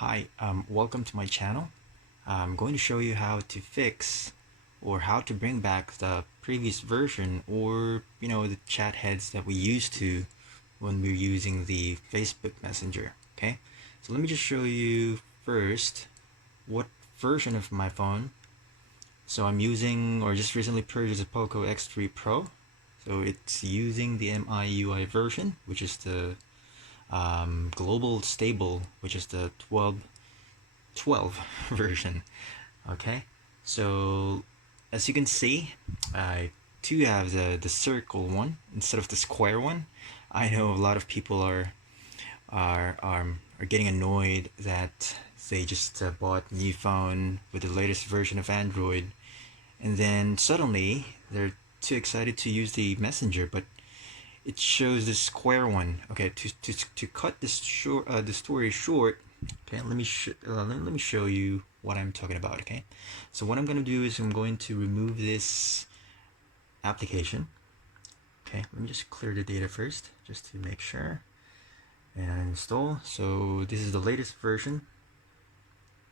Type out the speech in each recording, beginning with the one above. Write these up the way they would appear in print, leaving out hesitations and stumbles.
Hi, welcome to my channel. I'm going to show you how to fix or how to bring back the previous version or the chat heads that we used to when we were using the Facebook Messenger. Okay, so let me just show you first what version of my phone. So I'm using or just recently purchased a Poco X3 Pro. So it's using the MIUI version, which is the global stable, which is the 12 version. Okay, so as you can see, I do have the circle one instead of the square one. I know a lot of people are getting annoyed that they just bought a new phone with the latest version of Android, and then suddenly they're too excited to use the messenger, but it shows the square one. Okay, to cut this the story short. Okay, let me show you what I'm talking about. Okay, so what I'm gonna do is I'm going to remove this application. Okay, let me just clear the data first, just to make sure, and install. So this is the latest version,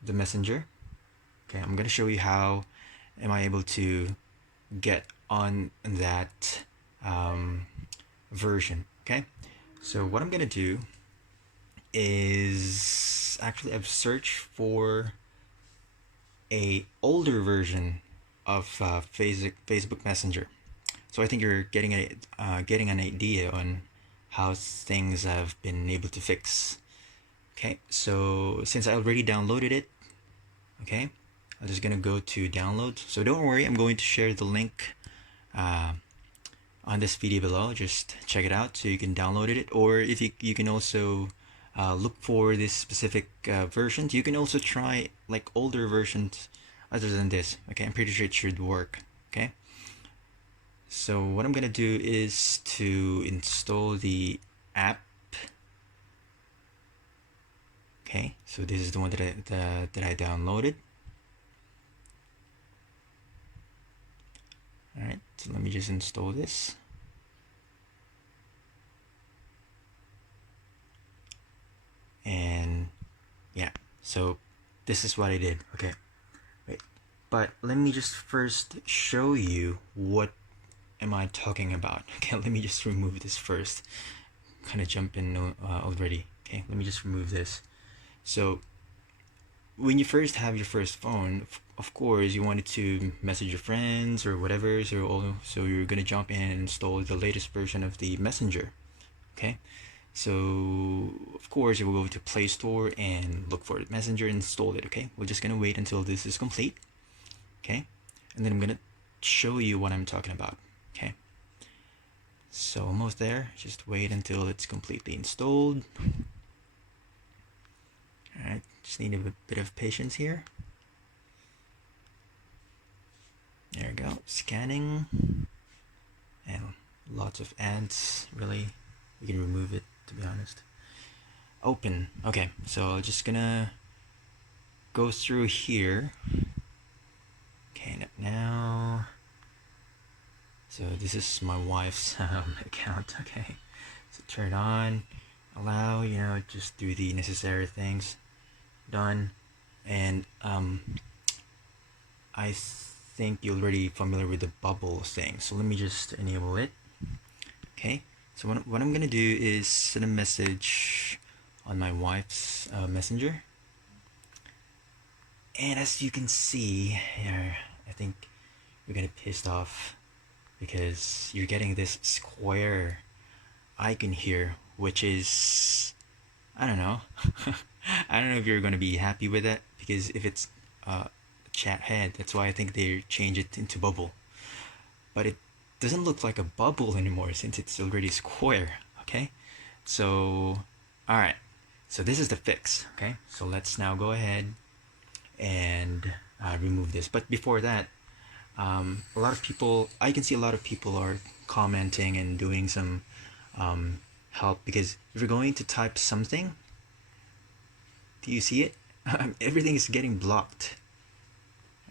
the messenger. Okay, I'm gonna show you how am I able to get on that version. Okay, so what I'm gonna do is actually I've searched for a older version of Facebook Messenger. So I think you're getting an idea on how things have been able to fix. Okay, so since I already downloaded it, okay, I'm just gonna go to download. So don't worry, I'm going to share the link uh, on this video below. Just check it out so you can download it, or if you can also look for this specific versions. You can also try like older versions other than this. Okay, I'm pretty sure it should work. Okay, so what I'm gonna do is to install the app. Okay, so this is the one that I downloaded. All right, so let me just install this. And yeah, so this is what I did. Okay, wait, but let me just first show you what am I talking about. Okay, let me just remove this first. Kind of jump in already. Okay, let me just remove this. So when you first have your first phone, of course you wanted to message your friends or whatever, so you're gonna jump in and install the latest version of the messenger. Okay, so of course you will go to Play Store and look for the messenger and install it. Okay, we're just gonna wait until this is complete. Okay, and then I'm gonna show you what I'm talking about. Okay, so almost there, just wait until it's completely installed. Alright, just need a bit of patience here. There we go, scanning, and lots of ads. Really, we can remove it, to be honest. Open. Okay, so just gonna go through here. Okay, now, so this is my wife's account. Okay, so turn on, allow, just do the necessary things. Done. And I think you're already familiar with the bubble thing, so let me just enable it. Okay, so what I'm gonna do is send a message on my wife's messenger, and as you can see here, I think you're gonna be pissed off because you're getting this square icon here, which is, I don't know. I don't know if you're gonna be happy with that, because if it's chat head, that's why I think they changed it into bubble. But it doesn't look like a bubble anymore since it's already square. Okay, so all right, so this is the fix. Okay, so let's now go ahead and remove this. But before that, a lot of people, I can see a lot of people are commenting and doing some help, because if you're going to type something, do you see it? Everything is getting blocked.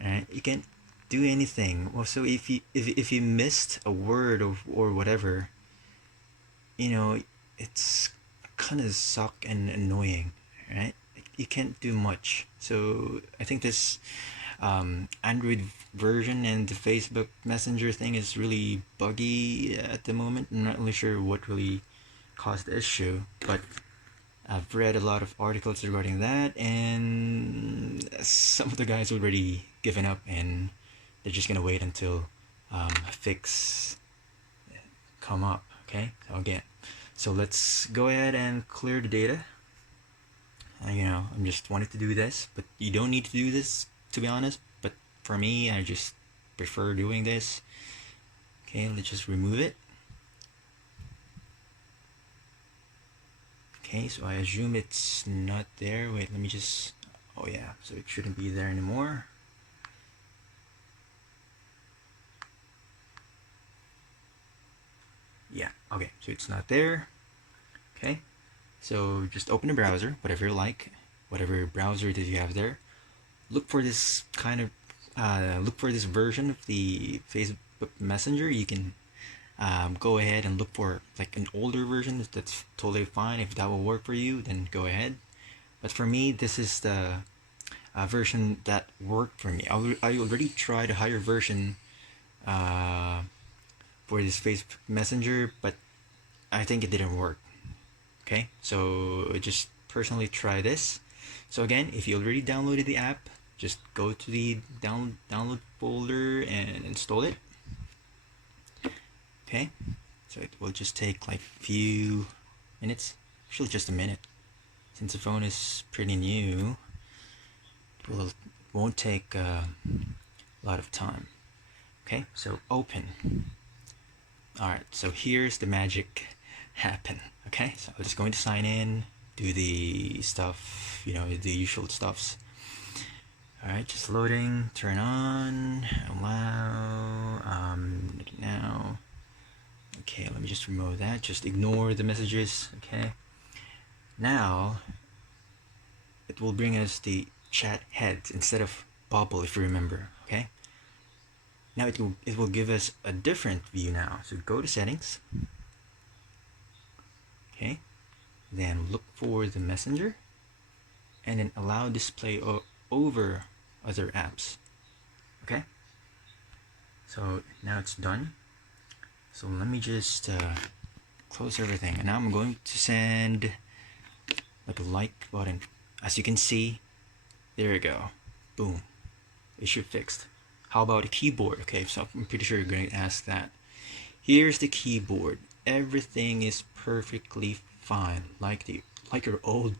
Alright, you can't do anything. Well, so if you missed a word or whatever, it's kind of suck and annoying, right? you can't do much. So I think this Android version and the Facebook Messenger thing is really buggy at the moment. I'm not really sure what really caused the issue, but I've read a lot of articles regarding that, and some of the guys already given up, and they're just gonna wait until a fix come up. Okay, so again, so let's go ahead and clear the data. I'm just wanted to do this, but you don't need to do this, to be honest. But for me, I just prefer doing this. Okay, let's just remove it. Okay, so I assume it's not there. Wait, let me just... Oh yeah, so it shouldn't be there anymore. Yeah, okay, so it's not there. Okay, so just open a browser, whatever you like, whatever browser that you have there. Look for this look for this version of the Facebook Messenger. You can go ahead and look for like an older version. That's totally fine. If that will work for you, then go ahead. But for me, this is the version that worked for me. I already tried a higher version for this Facebook Messenger, but I think it didn't work. Okay, so just personally try this. So again, if you already downloaded the app, just go to the download folder and install it. Okay, so it will just take like few minutes, actually just a minute. Since the phone is pretty new, it won't take a lot of time. Okay, so open. Alright, so here's the magic happen. Okay, so I'm just going to sign in, do the stuff, the usual stuffs. Alright, just loading, turn on, allow, now. Okay, let me just remove that, just ignore the messages. Okay, now it will bring us the chat heads instead of bubble, if you remember. Okay, now it will give us a different view now. So go to settings. Okay, then look for the messenger and then allow display over other apps. Okay, so now it's done. So let me just close everything, and now I'm going to send like a like button. As you can see, there you go, boom, issue fixed. How about a keyboard? Okay, so I'm pretty sure you're going to ask that. Here's the keyboard. Everything is perfectly fine, like your old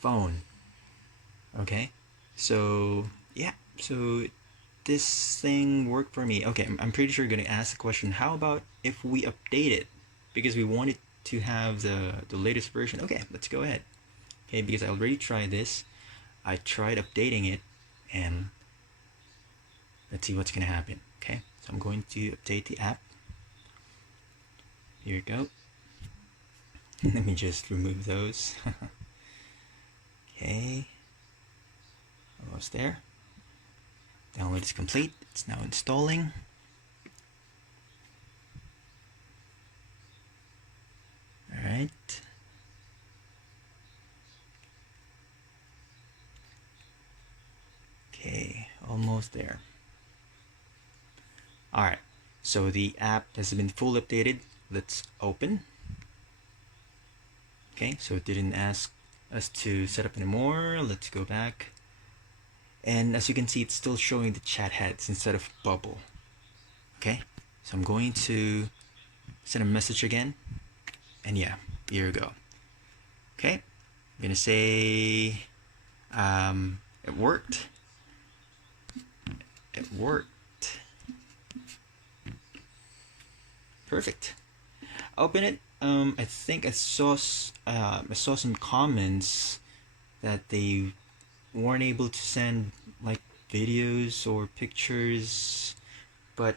phone. Okay, so yeah, so this thing worked for me. Okay, I'm pretty sure you're gonna ask the question, how about if we update it? Because we wanted to have the latest version. Okay, let's go ahead. Okay, because I already tried this. I tried updating it, and let's see what's gonna happen. Okay, so I'm going to update the app. Here we go. Let me just remove those. Okay, almost there. Download is complete. It's now installing. Alright. Okay, almost there. Alright, so the app has been fully updated. Let's open. Okay, so it didn't ask us to set up anymore. Let's go back. And as you can see, it's still showing the chat heads instead of bubble. Okay, so I'm going to send a message again. And yeah, here we go. Okay, I'm gonna say it worked. It worked. Perfect. Open it. I think I saw some comments that they weren't able to send like videos or pictures, but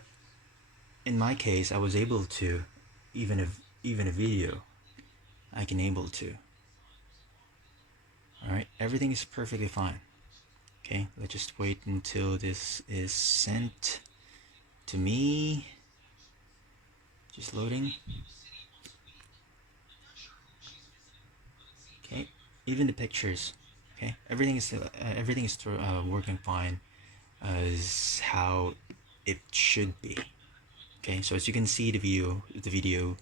in my case, I was able to, even a video, I can able to. All right, everything is perfectly fine. Okay, let's just wait until this is sent to me. Just loading. Okay, even the pictures. Okay, everything is working fine as how it should be. Okay, so as you can see, the video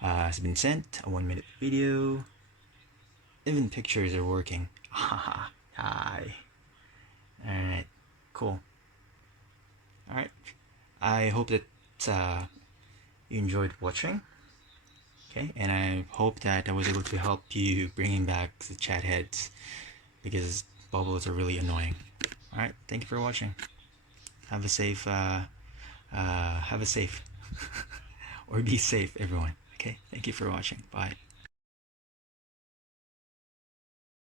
has been sent, a 1 minute video. Even pictures are working. Haha. Hi. All right. Cool. All right. I hope that uh, you enjoyed watching. Okay, and I hope that I was able to help you bringing back the chat heads because bubbles are really annoying. All right. Thank you for watching. Have a safe. Have a safe, or be safe, everyone. Okay. Thank you for watching. Bye.